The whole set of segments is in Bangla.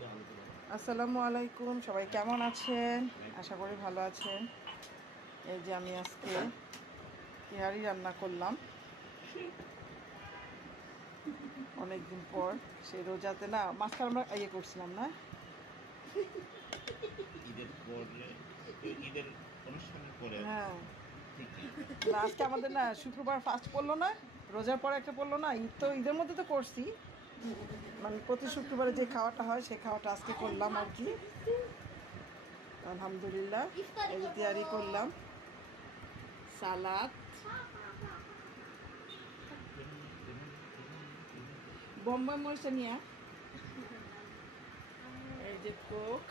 আসসালামু আলাইকুম, সবাই কেমন আছেন? আশা করি ভালো আছেন। এই যে আমি আজকে তেহারি রান্না করলাম অনেক দিন পর। সেই রোজাতে না মাঝখানে আমরা করছিলাম না, ঈদের অনুষ্ঠানের পরে হ্যাঁ। না, আজকে আমাদের না শুক্রবার ফাস্ট পড়লো না, রোজার পরে একটা পড়লো না, ঈদ তো ঈদের মধ্যে তো করছি, মানে প্রতি শুক্রবারে যে খাওয়াটা হয় সেই খাওয়াটা আজকে করলাম আর কি। আলহামদুলিল্লাহ, এই যে তৈরি করলাম সালাদ, বোম্বাই মরিচা নিয়ে, এই যে কোক,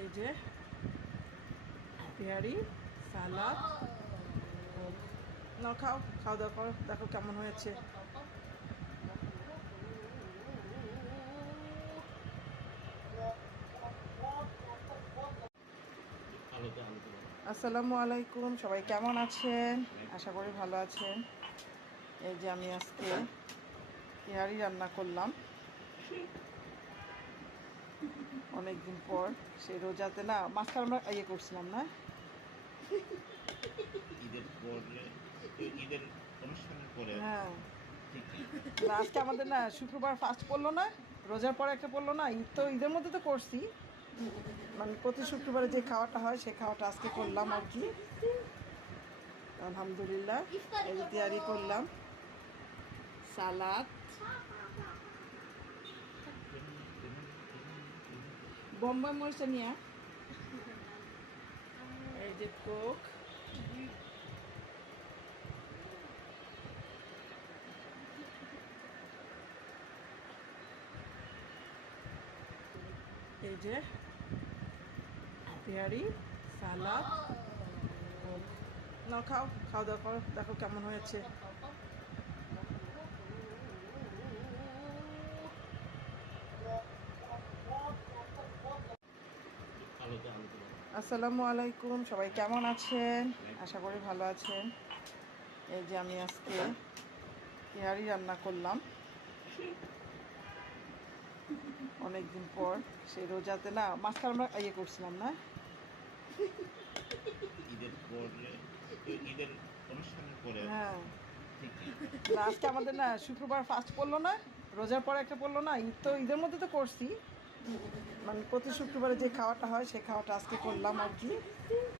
এই যে তেহারি, সালাদ, কোক। না, খাও, খাওয়া দাওয়া করো, দেখো কেমন হয়েছে। আসসালামু আলাইকুম, সবাই কেমন আছেন? আশা করি ভালো আছেন। এই যে আমি আজকে তেহারি রান্না করলাম অনেক দিন পর। সেই রোজাতে না মাঝখানে আমরা করছিলাম না, ঈদের অনুষ্ঠানের পরে হ্যাঁ। না, আজকে আমাদের না শুক্রবার ফাস্ট পড়লো না, রোজার পরে একটা পড়লো না, ঈদ তো ঈদের মধ্যে তো করছি, মানে প্রতি শুক্রবারে যে খাওয়াটা হয় সেই খাওয়াটা আজকে করলাম আর কি। আলহামদুলিল্লাহ, এই যে তৈরি করলাম সালাদ, বোম্বাই মরিচা নিয়ে, এই যে কোক, এই যে তেহারি, সালাদ, কোক। না, খাও, খাওয়া দাওয়া করো, দেখো কেমন হয়েছে। আসসালামু আলাইকুম, সবাই কেমন আছেন? আশা করি ভালো আছেন। এই যে আমি আজকে তেহারি রান্না করলাম অনেক দিন পর। সেই রোজাতে না মাঝখানে আমরা করছিলাম না, ঈদের অনুষ্ঠানের পরে হ্যাঁ। না, আজকে আমাদের না শুক্রবার ফাস্ট পড়লো না, রোজার পরে একটা পড়লো না, ঈদ তো ঈদের মধ্যে তো করছি, মানে প্রতি শুক্রবারে যে খাওয়াটা হয় সেই খাওয়াটা আজকে করলাম আর কি।